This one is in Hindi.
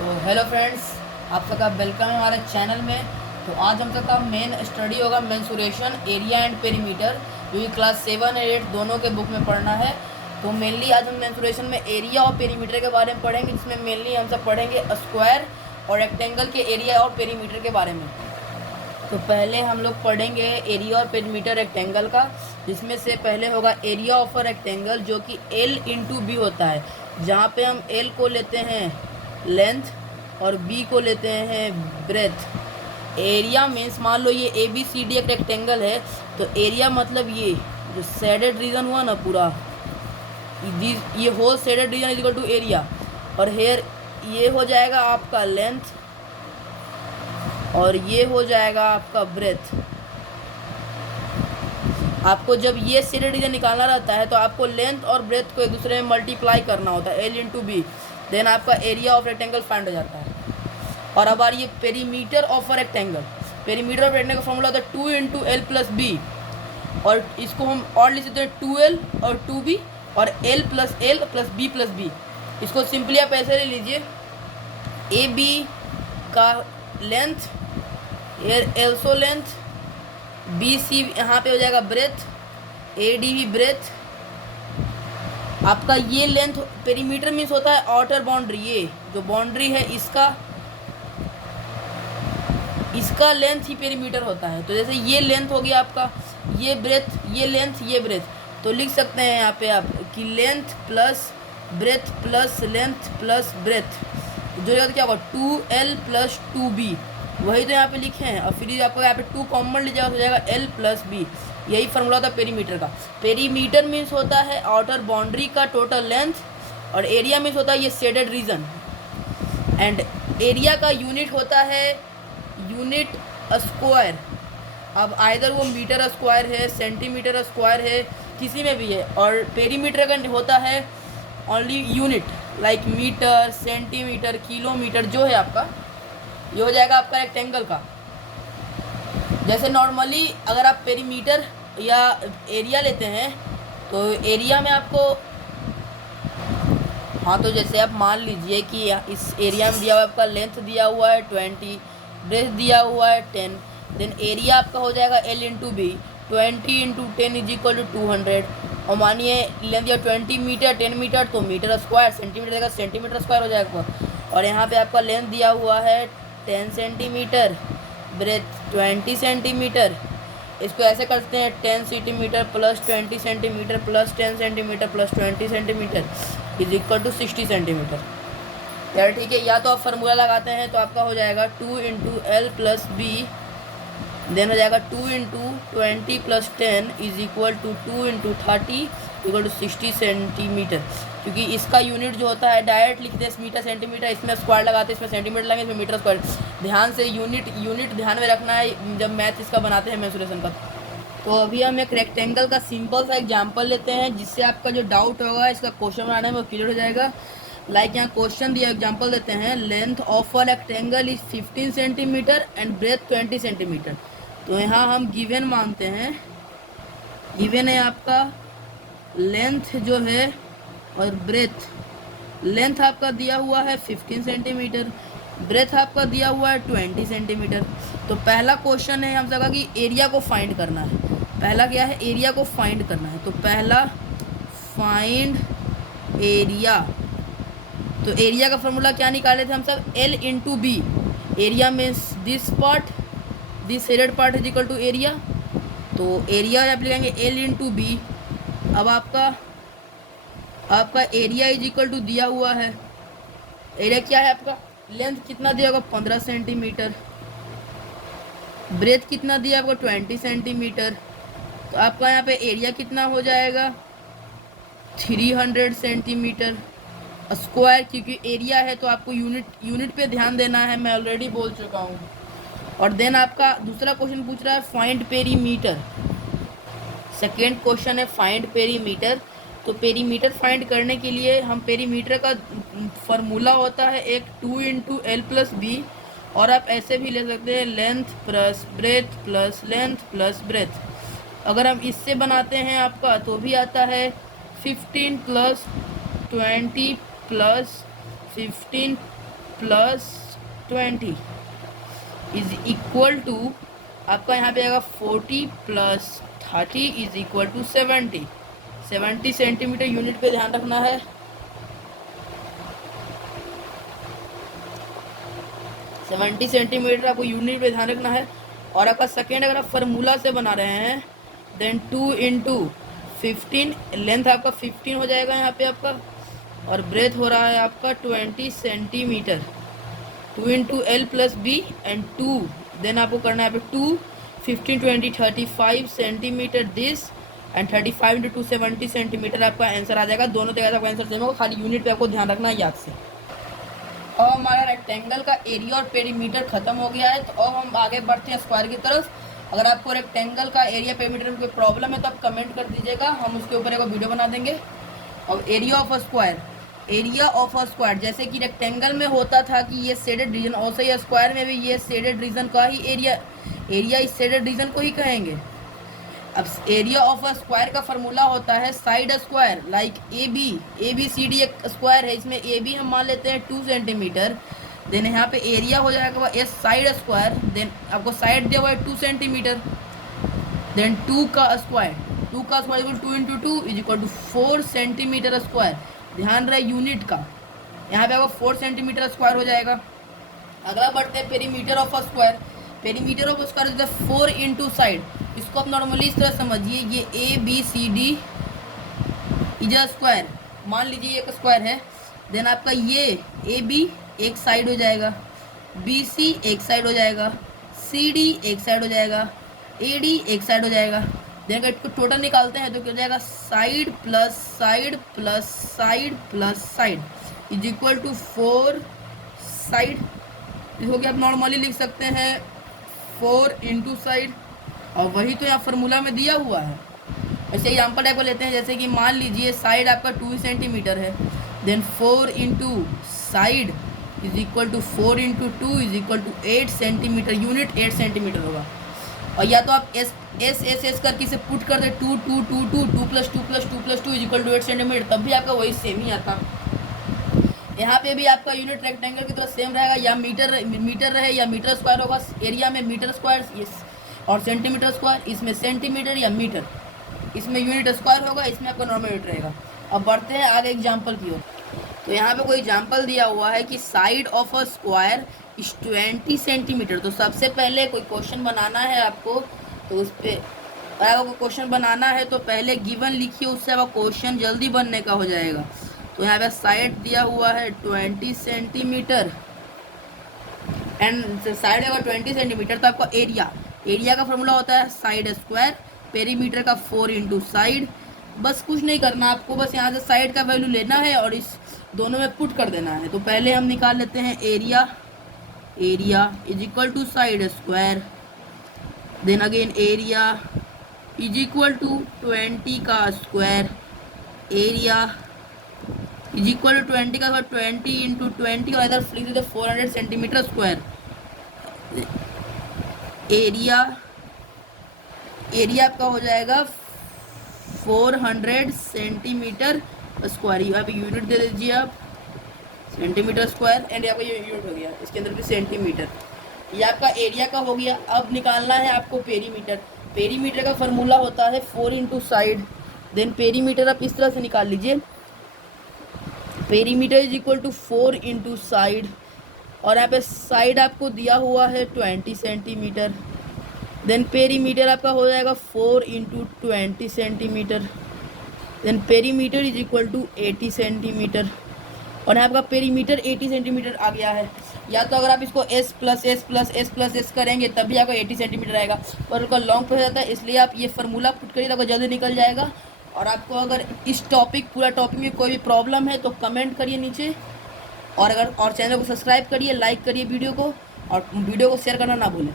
तो हेलो फ्रेंड्स, आप सबका वेलकम है हमारे चैनल में। तो आज हम सबका मेन स्टडी होगा मेंसुरेशन एरिया एंड पेरीमीटर, जो कि क्लास 7 और 8 दोनों के बुक में पढ़ना है। तो मेनली आज हम मेंसुरेशन में एरिया और पेरीमीटर के बारे में पढ़ेंगे, जिसमें मेनली हम सब पढ़ेंगे स्क्वायर और रेक्टेंगल के एरिया और पेरीमीटर के बारे में। तो पहले हम लोग पढ़ेंगे एरिया और पेरीमीटर रेक्टेंगल का, जिसमें से पहले होगा एरिया ऑफ अ रेक्टेंगल, जो कि L इंटू बी होता है, जहाँ पे हम L को लेते हैं लेंथ और B को लेते हैं ब्रेथ। एरिया मीन्स मान लो ये ABCD एक रेक्टेंगल है, तो एरिया मतलब ये जो शेडेड रीजन हुआ ना पूरा, ये whole shaded region is equal to area. और हेयर ये हो जाएगा आपका लेंथ और ये हो जाएगा आपका ब्रेथ। आपको जब ये शेडेड रीजन निकालना रहता है तो आपको लेंथ और ब्रेथ को एक दूसरे में मल्टीप्लाई करना होता है, L इंटू बी, देन आपका एरिया ऑफ रेक्टेंगल फाइंड हो जाता है। और अब आ रही है perimeter of a rectangle. Perimeter of rectangle का फॉर्मूला होता है 2 इंटू एल प्लस बी, और इसको हम और लिख सकते हैं 2L और 2B और L plus B plus B. इसको सिंपली आप ऐसे ले लीजिए, ए बी का length, also length, B C यहाँ पे हो जाएगा ब्रेथ, ए डी भी ब्रेथ। आपका ये लेंथ पेरीमीटर मीन्स होता है आउटर बाउंड्री, ये जो बाउंड्री है इसका लेंथ ही पेरीमीटर होता है। तो जैसे ये लेंथ हो गया आपका, ये ब्रेथ, ये लेंथ, ये ब्रेथ, तो लिख सकते हैं यहाँ पे आप कि length plus breadth plus length plus breadth, जो क्या होगा 2L प्लस 2B, वही तो यहाँ पे लिखे हैं। और फिर आपको यहाँ पे 2 कॉमन लीजिएगा तो हो जाएगा L प्लस बी। यही फार्मूला होता है पेरीमीटर का। पेरीमीटर मीन्स होता है आउटर बाउंड्री का टोटल लेंथ, और एरिया मीन्स होता है ये शेडेड रीजन। एंड एरिया का यूनिट होता है यूनिट स्क्वायर। अब आइदर वो मीटर स्क्वायर है, सेंटीमीटर स्क्वायर है, किसी में भी है। और पेरीमीटर का होता है only unit, like metre, centimetre, kilometre, जो है आपका ये हो जाएगा आपका रेक्टेंगल का। जैसे नॉर्मली अगर आप पेरीमीटर या एरिया लेते हैं तो एरिया में आपको, हाँ तो जैसे आप मान लीजिए कि इस एरिया में दिया हुआ है आपका लेंथ दिया हुआ है 20, ब्रेथ दिया हुआ है 10, देन एरिया आपका हो जाएगा L into B, 20 into 10 is equal to 200। और मानिए लेंथ दिया 20 मीटर, 10 मीटर, तो मीटर स्क्वायर, सेंटीमीटर देगा सेंटीमीटर स्क्वायर हो जाएगा। और यहाँ पे आपका लेंथ दिया हुआ है 10 सेंटीमीटर, ब्रेथ 20 सेंटीमीटर। इसको ऐसे करते हैं 10 centimetre plus 20 centimetre plus 10 centimetre plus 20 centimetre is equal to 60 centimetre. यार ठीक है, या तो आप फार्मूला लगाते हैं तो आपका हो जाएगा 2 into L plus B, then हो जाएगा 2 into 20 plus 10 is equal to 2 into 30 equal to 60 centimetre. क्योंकि इसका यूनिट जो होता है डायरेक्ट लिखते हैं मीटर सेंटीमीटर, इसमें स्क्वायर लगाते हैं, इसमें सेंटीमीटर लगाएंगे, इसमें मीटर स्क्वायर। ध्यान से यूनिट ध्यान में रखना है जब मैथ इसका बनाते हैं मेंसुरेशन का। तो अभी हम एक रेक्टेंगल का सिंपल सा एग्जांपल लेते हैं, जिससे आपका जो डाउट होगा इसका क्वेश्चन बनाने में वो क्लियर हो जाएगा। लाइक यहाँ क्वेश्चन दिया, एग्जांपल देते हैं, length of a rectangle is 15 centimetre and breadth 20 centimetre. तो यहाँ हम गिवन मानते हैं, गिवन है आपका लेंथ जो है और ब्रेथ। लेंथ आपका दिया हुआ है 15 सेंटीमीटर, ब्रेथ आपका दिया हुआ है 20 सेंटीमीटर। तो पहला क्वेश्चन है हम सबका कि एरिया को फाइंड करना है। पहला क्या है, एरिया को फाइंड करना है। तो पहला फाइंड एरिया, तो एरिया का फॉर्मूला क्या निकाले थे हम सब, L into B. Area means this part, this shaded part is equal to area. तो एरिया आप लिखेंगे L इंटू बी। अब आपका एरिया इज इक्वल टू दिया हुआ है, एरिया क्या है आपका, लेंथ कितना दिया होगा 15 सेंटीमीटर, ब्रेथ कितना दिया आपको 20 सेंटीमीटर। तो आपका यहाँ पे एरिया कितना हो जाएगा 300 सेंटीमीटर स्क्वायर। क्योंकि एरिया है तो आपको यूनिट पे ध्यान देना है, मैं ऑलरेडी बोल चुका हूँ। और देन आपका दूसरा क्वेश्चन पूछ रहा है फाइंड पेरीमीटर। सेकेंड क्वेश्चन है फाइंड पेरीमीटर। तो पेरीमीटर फाइंड करने के लिए हम पेरीमीटर का फार्मूला होता है एक 2 इंटू एल प्लस बी, और आप ऐसे भी ले सकते हैं length plus breadth plus length plus breadth. अगर हम इससे बनाते हैं आपका तो भी आता है 15 plus 20 plus 15 plus 20 is equal to आपका यहाँ पे आएगा 40 plus 30 is equal to 70 centimetre unit पे ध्यान रखना है। 70 सेंटीमीटर आपको यूनिट पे ध्यान रखना है। और आपका सेकेंड अगर आप फार्मूला से बना रहे हैं देन 2 इंटू 15, लेंथ आपका 15 हो जाएगा यहाँ पे आपका, और ब्रेथ हो रहा है आपका 20 centimetre. 2 into L plus B and 2, then आपको करना है यहाँ पे 2 15 20 35 centimetre this and 35 into 2 70 centimetre आपका आंसर आ जाएगा। दोनों जगह आपका आंसर सेम होगा, खाली यूनिट पे आपको ध्यान रखना है याद से। अब हमारा रेक्टेंगल का एरिया और पेरीमीटर खत्म हो गया है, तो अब हम आगे बढ़ते हैं स्क्वायर की तरफ। अगर आपको रेक्टेंगल का एरिया पेरीमीटर में कोई प्रॉब्लम है तो आप कमेंट कर दीजिएगा, हम उसके ऊपर एक वीडियो बना देंगे। और एरिया ऑफ अ स्क्वायर जैसे कि रेक्टेंगल में होता था कि ये शेडेड रीजन, और सही स्क्वायर में भी ये शेडेड रीजन का ही एरिया इस शेडेड रीजन को ही कहेंगे। अब एरिया ऑफ अ स्क्वायर का फार्मूला होता है side square, like A B C D एक स्क्वायर है, इसमें ए बी हम मान लेते हैं 2 सेंटीमीटर। देन यहाँ पे एरिया हो जाएगा एस साइड स्क्वायर, देन आपको साइड दिया हुआ है 2 सेंटीमीटर, देन 2 का square equal 2 into 2 is equal to 4 centimetre square. ध्यान रहे यूनिट का, यहाँ पे आपको 4 सेंटीमीटर स्क्वायर हो जाएगा। अगला बढ़ते हैं perimeter of a square. Perimeter of square is 4 into side. इसको आप नॉर्मली इस तरह समझिए, ये A B C D is a square, मान लीजिए एक स्क्वायर है। देन आपका ये ए बी एक साइड हो जाएगा, बी सी एक साइड हो जाएगा, सी डी एक साइड हो जाएगा, ए डी एक साइड हो जाएगा। देन इसको टोटल निकालते हैं तो क्या हो जाएगा, side plus side plus side plus side is equal to 4 side. इसको क्या आप नॉर्मली लिख सकते हैं 4 इंटू साइड, और वही तो यहाँ फार्मूला में दिया हुआ है। ऐसे एग्जाम्पल टाइप को लेते हैं, जैसे कि मान लीजिए साइड आपका 2 सेंटीमीटर है, then 4 into side is equal to 4 into 2 is equal to 8 centimetre, unit 8 centimetre होगा। और या तो आप एस करके इसे पुट कर दे 2 2 2 2 2 plus 2 plus 2 plus 2 is equal to 8 centimetre, तब भी आपका वही सेम ही आता। यहाँ पे भी आपका यूनिट रेक्टेंगल की तरह सेम रहेगा, या मीटर रहे या मीटर स्क्वायर होगा। एरिया में मीटर स्क्वायर और सेंटीमीटर स्क्वायर, इसमें सेंटीमीटर या मीटर, इसमें यूनिट स्क्वायर होगा, इसमें आपका नॉर्मल यूनिट रहेगा। अब बढ़ते हैं आगे एग्जाम्पल की ओर। तो यहाँ पे कोई एग्जाम्पल दिया हुआ है कि side of a square is 20 centimetre. तो सबसे पहले कोई क्वेश्चन बनाना है आपको, तो उस पर आपको क्वेश्चन बनाना है तो पहले गिवन लिखिए, उससे आपका क्वेश्चन जल्दी बनने का हो जाएगा। तो यहाँ पे साइड दिया हुआ है 20 सेंटीमीटर एंड साइड होगा 20 सेंटीमीटर। तो आपका एरिया का फॉर्मूला होता है साइड स्क्वायर, पेरीमीटर का 4 इंटू साइड। बस कुछ नहीं करना आपको, बस यहाँ से साइड का वैल्यू लेना है और इस दोनों में पुट कर देना है। तो पहले हम निकाल लेते हैं area is equal to side square, then again area is equal to 20 का square, area is equal to 20 का 20 इंटू 20, और इधर लिख देते 400 सेंटीमीटर स्क्वायर। एरिया आपका हो जाएगा 400 सेंटीमीटर स्क्वायर। यहाँ पे यूनिट दे दीजिए आप सेंटीमीटर स्क्वायर, एंड यहाँ पे ये यूनिट हो गया, इसके अंदर भी सेंटीमीटर। ये आपका एरिया का हो गया। अब निकालना है आपको पेरीमीटर का फार्मूला होता है 4 इंटू साइड, देन पेरीमीटर आप इस तरह से निकाल लीजिए, perimeter is equal to 4 into side, और यहाँ पे साइड आपको दिया हुआ है 20 सेंटीमीटर, देन पेरीमीटर आपका हो जाएगा 4 into 20 centimetre, then perimeter is equal to 80 centimetre, और यहाँ आपका पेरीमीटर 80 सेंटीमीटर आ गया है। या तो अगर आप इसको s प्लस एस करेंगे तब भी आपका 80 सेंटीमीटर आएगा, पर उसका लॉन्ग प्रोसेस आता है, इसलिए आप ये फार्मूला पुट करिए तो आपको जल्दी निकल जाएगा। और आपको अगर इस पूरा टॉपिक में कोई भी प्रॉब्लम है तो कमेंट करिए नीचे, और चैनल को सब्सक्राइब करिए, लाइक करिए वीडियो को, और वीडियो को शेयर करना ना भूलें।